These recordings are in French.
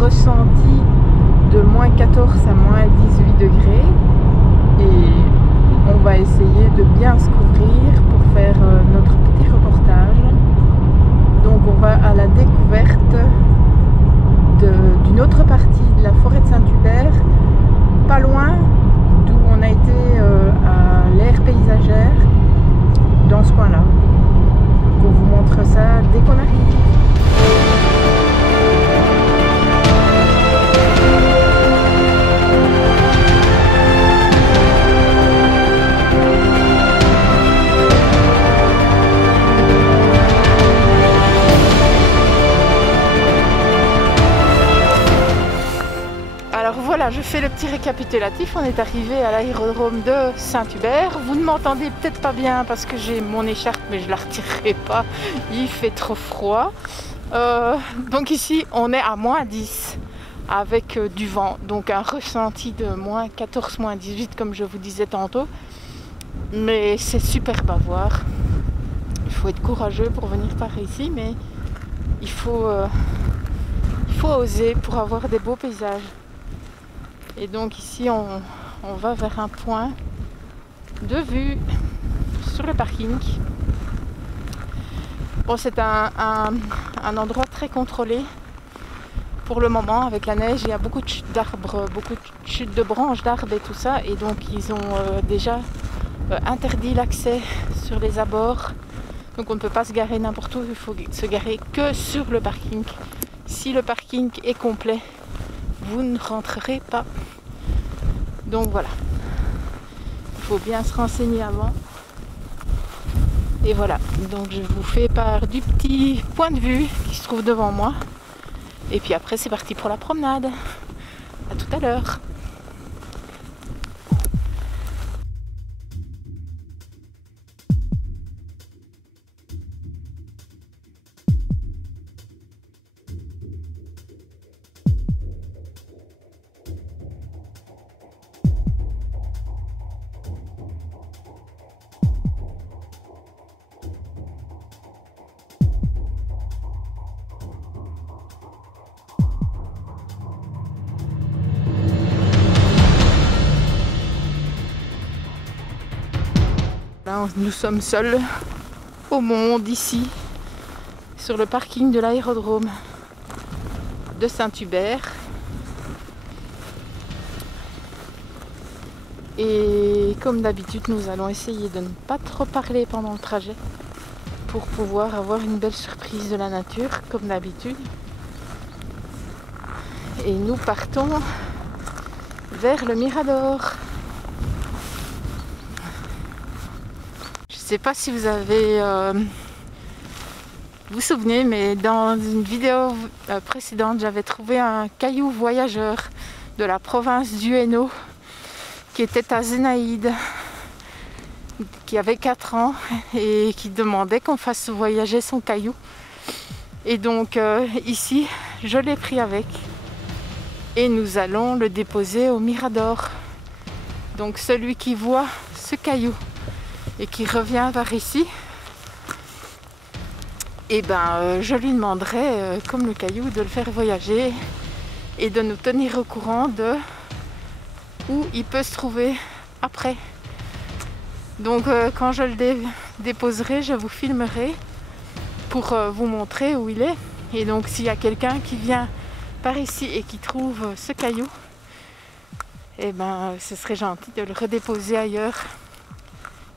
ressenti de moins 14 à moins 18 degrés. Et on va essayer de bien se couvrir pour faire notre petit reportage. Donc on va à la découverte d'une autre partie de la forêt de Saint-Hubert, pas loin d'où on a été à l'aire paysagère, dans ce coin-là. Donc on vous montre ça dès qu'on arrive. Alors voilà, je fais le petit récapitulatif. On est arrivé à l'aérodrome de Saint-Hubert. Vous ne m'entendez peut-être pas bien parce que j'ai mon écharpe, mais je la retirerai pas. Il fait trop froid. Donc ici, on est à moins 10 avec du vent. Donc un ressenti de moins 14, moins 18 comme je vous disais tantôt. Mais c'est superbe à voir. Il faut être courageux pour venir par ici, mais il faut oser pour avoir des beaux paysages. Et donc ici on va vers un point de vue sur le parking. Bon, c'est un endroit très contrôlé pour le moment avec la neige. Il y a beaucoup de chutes d'arbres, beaucoup de chutes de branches d'arbres et tout ça. Et donc ils ont déjà interdit l'accès sur les abords. Donc on ne peut pas se garer n'importe où, il faut se garer que sur le parking. Si le parking est complet, vous ne rentrerez pas. Donc voilà, il faut bien se renseigner avant. Et voilà, donc je vous fais part du petit point de vue qui se trouve devant moi. Et puis après c'est parti pour la promenade. À tout à l'heure. Là, nous sommes seuls au monde ici, sur le parking de l'aérodrome de Saint-Hubert. Et comme d'habitude, nous allons essayer de ne pas trop parler pendant le trajet pour pouvoir avoir une belle surprise de la nature, comme d'habitude. Et nous partons vers le Mirador. Je ne sais pas si vous avez vous souvenez, mais dans une vidéo précédente, j'avais trouvé un caillou voyageur de la province du Hainaut qui était à Zénaïde, qui avait 4 ans et qui demandait qu'on fasse voyager son caillou. Et donc ici, je l'ai pris avec et nous allons le déposer au Mirador. Donc celui qui voit ce caillou et qui revient par ici, et ben je lui demanderai, comme le caillou, de le faire voyager et de nous tenir au courant de où il peut se trouver après. Donc quand je le déposerai, je vous filmerai pour vous montrer où il est. Et donc s'il y a quelqu'un qui vient par ici et qui trouve ce caillou, et ben ce serait gentil de le redéposer ailleurs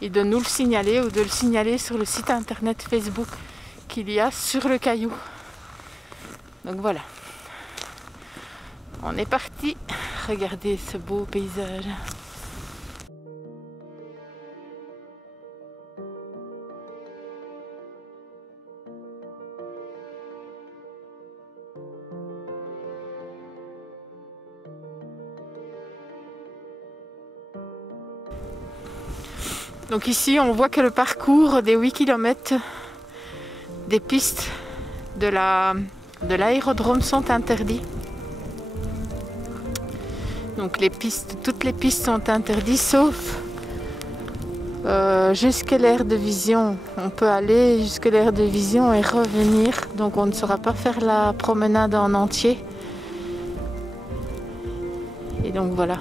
et de nous le signaler ou de le signaler sur le site internet Facebook qu'il y a sur le caillou. Donc voilà, on est parti. Regardez ce beau paysage. Donc ici on voit que le parcours des 8 km des pistes de l'aérodrome sont interdits. Donc toutes les pistes sont interdites sauf jusqu'à l'aire de vision. On peut aller jusqu'à l'aire de vision et revenir. Donc on ne saura pas faire la promenade en entier. donc voilà.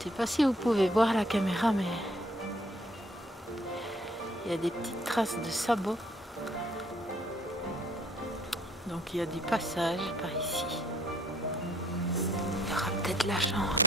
Je ne sais pas si vous pouvez voir la caméra, mais il y a des petites traces de sabots. Donc il y a du passage par ici. Il y aura peut-être la chance.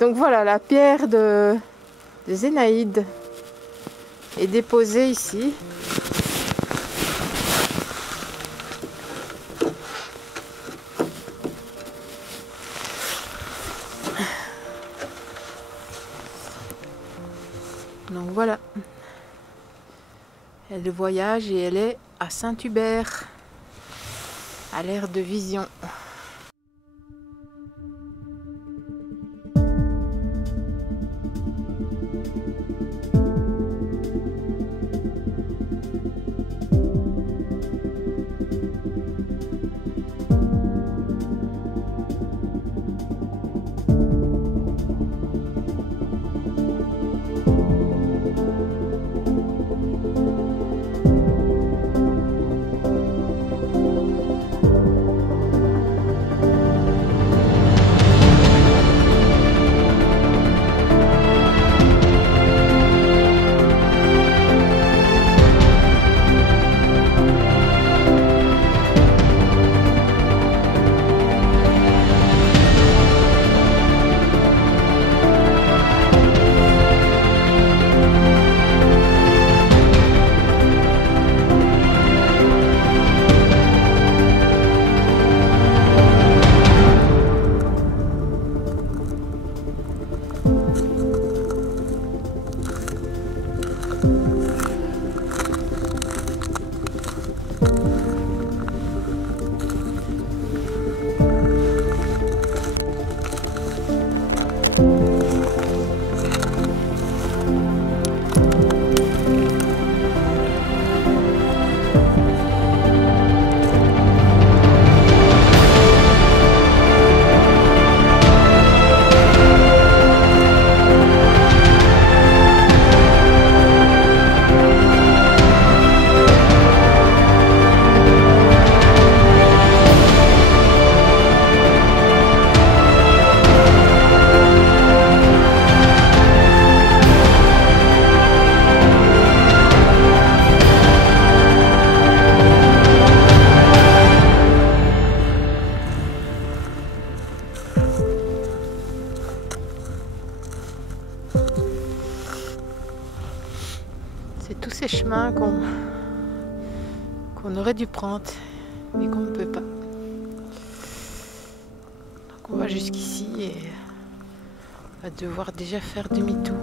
Donc voilà, la pierre de Zénaïde est déposée ici. Donc voilà, elle voyage et elle est à Saint-Hubert, à l'ère de Vision. C'est tous ces chemins qu'on aurait dû prendre, mais qu'on ne peut pas. Donc on va jusqu'ici et on va devoir déjà faire demi-tour.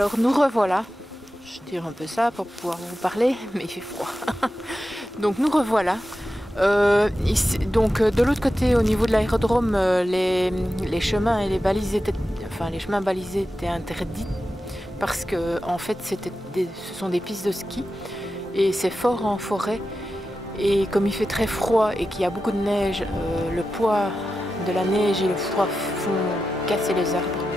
Alors nous revoilà, je tire un peu ça pour pouvoir vous parler, mais il fait froid. Donc nous revoilà. Donc de l'autre côté, au niveau de l'aérodrome, les chemins et les balises étaient, enfin les chemins balisés étaient interdits parce que en fait ce sont des pistes de ski et c'est fort en forêt. Et comme il fait très froid et qu'il y a beaucoup de neige, le poids de la neige et le froid font casser les arbres.